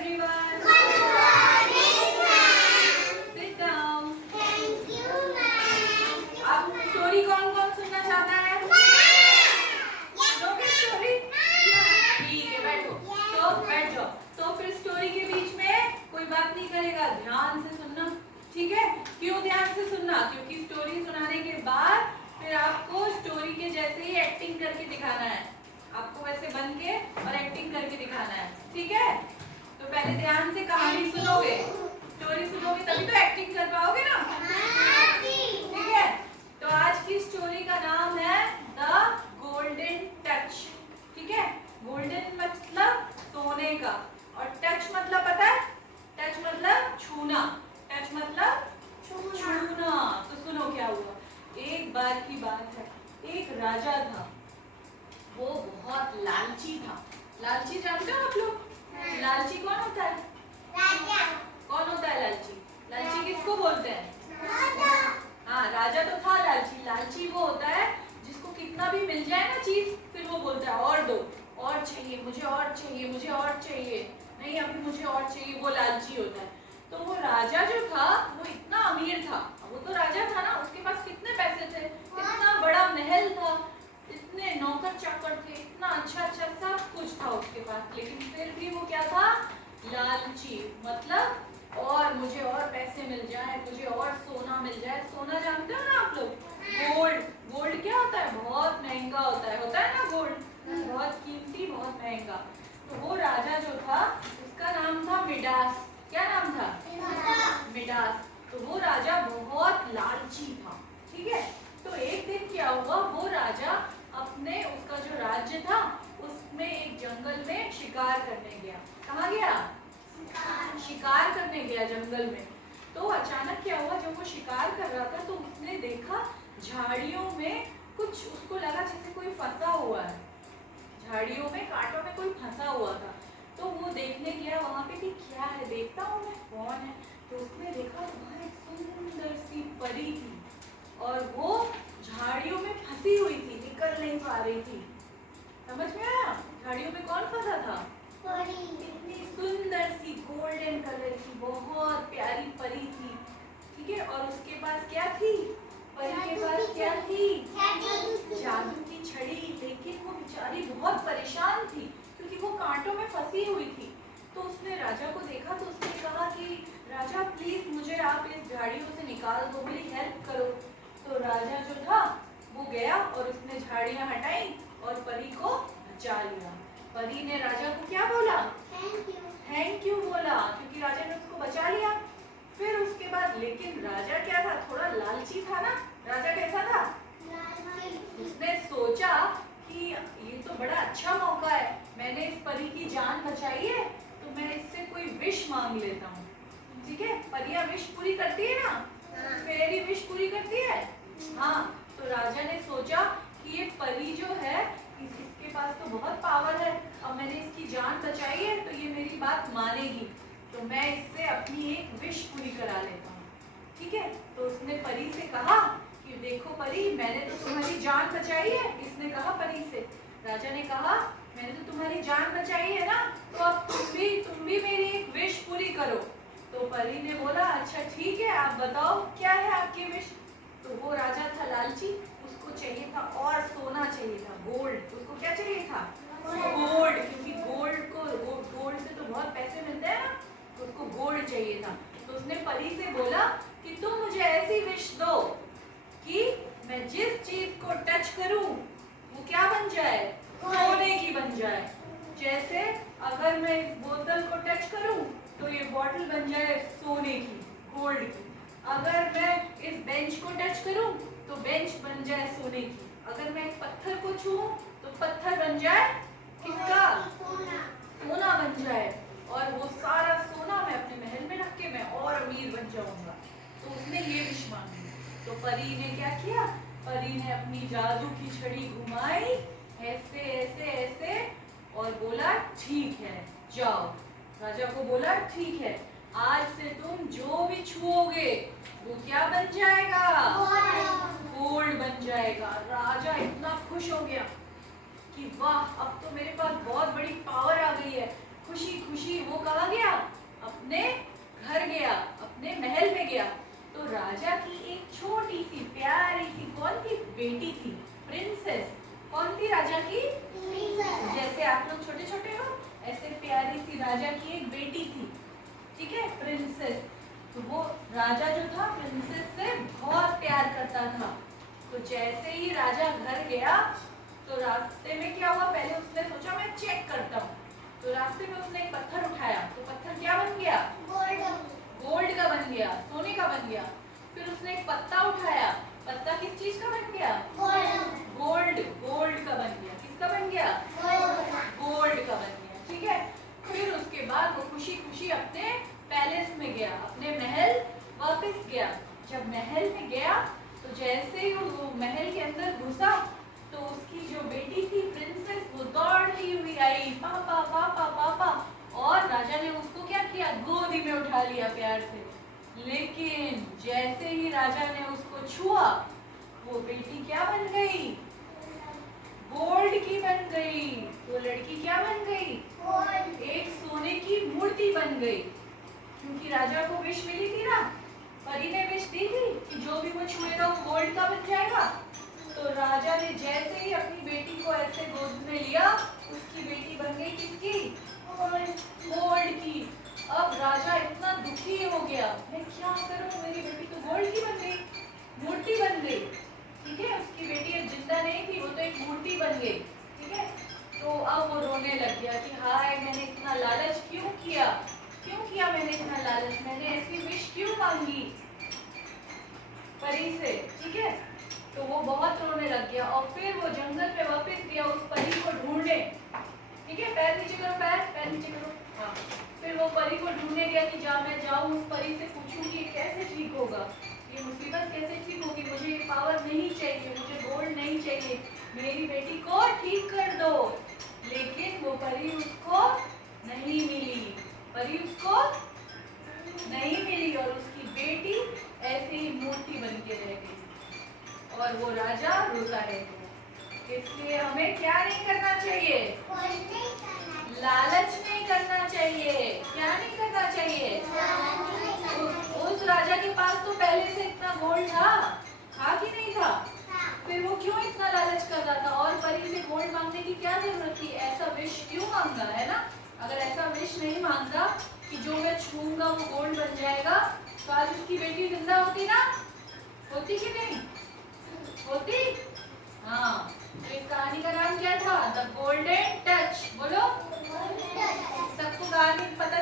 everyone. Good morning, ma'am. Sit down. Thank you, ma'am. अब story कौन कौन सुनना चाहता है? सुनोगे स्टोरी? ठीक है, बैठो। तो बैठ जाओ। तो फिर स्टोरी के बीच में कोई बात नहीं करेगा, ध्यान से सुनना, ठीक है? क्यों ध्यान से सुनना? क्योंकि स्टोरी सुनाने के बाद फिर आपको स्टोरी के जैसे ही एक्टिंग करके दिखाना है। आपको वैसे बन के और एक्टिंग करके दिखाना है, ठीक है? तो पहले ध्यान से कहानी सुनोगे, स्टोरी सुनोगे, तभी तो एक्टिंग कर पाओगे ना, ठीक है? तो आज की स्टोरी का नाम है द गोल्डन टच, ठीक है? गोल्डन मतलब सोने का और टच मतलब पता है? टच मतलब छूना, टच मतलब छूना। तो सुनो क्या हुआ। एक बार की बात है, एक राजा था, वो बहुत लालची था। लालची जानते हो आप लोग? लालची कौन होता है? राजा। कौन होता है लालची? लालची किसको बोलते हैं? राजा। हाँ, राजा तो था लालची। लालची वो होता है जिसको कितना भी मिल जाए ना चीज, फिर वो बोलता है और दो, और चाहिए, मुझे और चाहिए, मुझे और चाहिए, नहीं अभी मुझे और चाहिए, वो लालची होता है। तो वो राजा जो था वो इतना अमीर था, वो तो राजा था ना, उसके पास कितने पैसे थे, इतना बड़ा महल था, इतने नौकर चाकर थे, इतना अच्छा अच्छा सब कुछ था उसके पास, लेकिन फिर भी वो क्या था? लालची। मतलब और मुझे और पैसे मिल जाए, मुझे और सोना मिल जाए। सोना जानते हो ना आप लोग? गोल्ड। गोल्ड क्या होता है? बहुत महंगा होता है ना गोल्ड, बहुत कीमती, बहुत महंगा। तो वो राजा जो था उसका नाम था मिडास। क्या नाम था? मिडास। तो वो राजा बहुत लालची था, ठीक है? तो एक दिन क्या हुआ, वो राजा अपने उसका जो राज्य था उसमें एक जंगल में शिकार करने गया। कहाँ गया? शिकार करने गया जंगल में। तो अचानक क्या हुआ, जब वो शिकार कर रहा था तो उसने देखा झाड़ियों में कुछ, उसको लगा जैसे कोई फंसा हुआ है, झाड़ियों में कांटों में कोई फंसा हुआ था। तो वो देखने गया वहां पे कि क्या है, देखता हूँ मैं कौन है। तो उसने देखा वहां एक सुंदर सी परी थी और वो झाड़ियों में फंसी हुई थी, निकल नहीं पा रही थी। समझ में आया? झाड़ियों में कौन फंसा था? इतनी सुंदर सी गोल्डन कलर की बहुत प्यारी परी थी, ठीक है? और उसके पास क्या थी? परी के पास क्या थी? जादू की छड़ी। लेकिन वो बेचारी बहुत परेशान थी क्योंकि वो कांटों में फंसी हुई थी। तो उसने राजा को देखा तो उसने कहा कि राजा प्लीज मुझे आप इस झाड़ियों से निकाल दो, मेरी हेल्प करो। तो राजा जो था वो गया और उसने झाड़ियां हटाई और परी को बचा लिया। परी ने राजा को क्या बोला? थैंक यू बोला, क्योंकि राजा ने उसको बचा लिया। फिर उसके बाद लेकिन राजा क्या था? थोड़ा लालची था ना। राजा कैसा था? उसने सोचा कि ये तो बड़ा अच्छा मौका है, मैंने इस परी की जान बचाई है तो मैं इससे कोई विश मांग लेता हूँ, ठीक है? परियां विश पूरी करती है ना, फेरी विश पूरी करती है। हाँ, तो राजा ने सोचा कि ये परी जो है इसके पास तो बहुत पावर है, अब मैंने इसकी जान बचाई है तो ये मेरी बात मानेगी, तो मैं इससे अपनी एक विश पूरी करा लेता हूँ, ठीक है? तो उसने परी से कहा कि देखो परी, मैंने तो तुम्हारी जान बचाई है। इसने कहा परी से, राजा ने कहा मैंने तो तुम्हारी जान बचाई है ना, तो अब तुम भी मेरी एक विश पूरी करो। तो परी ने बोला अच्छा ठीक है, आप बताओ क्या है आपकी विश। तो वो राजा था लालची, उसको चाहिए था और सोना चाहिए था, गोल्ड। उसको क्या चाहिए था? गोल्ड, क्योंकि गोल्ड से तो बहुत पैसे मिलते हैं ना, तो उसको गोल्ड चाहिए था। तो उसने परी से बोला कि तुम मुझे ऐसी विश दो कि मैं जिस चीज को टच करूं वो क्या बन जाए? सोने की बन जाए। जैसे अगर मैं इस बोतल को टच करूं तो ये बोतल बन जाए सोने की, गोल्ड की। अगर मैं इस बेंच को टच करूं तो बेंच बन जाए सोने की। अगर मैं एक पत्थर को छूऊं तो पत्थर बन जाए किसका? सोना बन जाए। और वो सारा सोना मैं अपने महल में रख के मैं और अमीर बन जाऊंगा। तो उसने ये विश मांगी। तो परी ने क्या किया? परी ने अपनी जादू की छड़ी घुमाई ऐसे ऐसे ऐसे और बोला ठीक है जाओ। राजा को बोला ठीक है, आज से तुम जो भी छुओगे वो क्या बन जाएगा? गोल्ड बन जाएगा। राजा इतना खुश हो गया कि वाह, अब तो मेरे पास बहुत बड़ी पावर आ गई है। खुशी खुशी वो कहाँ गया? राजा की एक बेटी थी, ठीक है, प्रिंसेस। तो वो राजा जो था प्रिंसेस से बहुत प्यार करता था। तो जैसे ही राजा घर गया तो रास्ते में क्या हुआ, पहले उसने सोचा मैं चेक करता हूँ। तो रास्ते में उसने एक पत्थर उठाया, तो पत्थर क्या बन गया, गोल्ड का बन गया, सोने का बन गया। फिर उसने एक पत्ता उठाया, पत्ता किस चीज का बन गया, गोल्ड का बन गया। किसका बन गया, गोल्ड का बन गया, ठीक है। फिर उसके बाद वो खुशी खुशी अपने पैलेस में गया, अपने महल वापस गया। जब महल में गया तो जैसे ही वो महल के अंदर घुसा तो उसकी जो बेटी थी प्रिंसेस, वो दौड़ती हुई आई, पापा पापा पापा। और राजा ने उसको क्या किया, गोदी में उठा लिया प्यार से। लेकिन जैसे ही राजा ने उसको छुआ, वो बेटी क्या बन गई, गोल्ड की बन गई। वो लड़की क्या बन गई, एक सोने की मूर्ति बन गई। क्योंकि राजा को विश मिली थी ना, परी ने विश दी थी कि जो भी वो छुएगा वो गोल्ड का बन जाएगा। तो राजा ने जैसे ही अपनी बेटी को ऐसे गोद में लिया, उसकी बेटी बन गई किसकी, गोल्ड की। अब राजा इतना दुखी हो गया, मैं क्या करूं, मेरी बेटी तो गोल्ड की बन गई, मूर्ति बन गई, ठीक है। उसकी बेटी अब जिंदा नहीं थी, वो तो एक मूर्ति बन गई, ठीक है। तो अब वो रोने लग गया कि हाय मैंने इतना लालच क्यों किया, मैंने इतना लालच, मैंने ऐसी विश क्यों मांगी परी से, ठीक है। तो वो बहुत रोने लग गया और फिर वो जंगल में वापस गया उस परी को ढूंढने, ठीक है। पैर नीचे करो, पैर नीचे करो, हाँ। फिर वो परी को ढूंढने गया कि मैं जाऊं उस परी से पूछूं कि कैसे ठीक होगा, ये मुसीबत कैसे ठीक होगी, मुझे ये पावर नहीं चाहिए, मुझे गोल्ड नहीं चाहिए, मेरी बेटी को ठीक कर दो। लेकिन वो परी उसको नहीं मिली, और उसकी बेटी ऐसे ही मूर्ति बन के रह गई और वो राजा रोता रह गया। इसलिए हमें क्या नहीं करना चाहिए, लालच नहीं करना चाहिए। क्या नहीं करना चाहिए, उस राजा के पास तो पहले से इतना गोल्ड था कि नहीं था, फिर वो क्यों इतना लालच कर रहा था और परी से गोल्ड मांगने की क्या जरूरत थी, ऐसा विश क्यों मांगा, है ना। अगर ऐसा विश नहीं मांगता कि जो मैं छूऊंगा वो गोल्ड बन जाएगा, तो आज उसकी बेटी जिंदा होती ना, होती कि नहीं होती, हाँ। तो इस कहानी का नाम क्या था, द गोल्डन टच। बोलो, सबको कहानी पता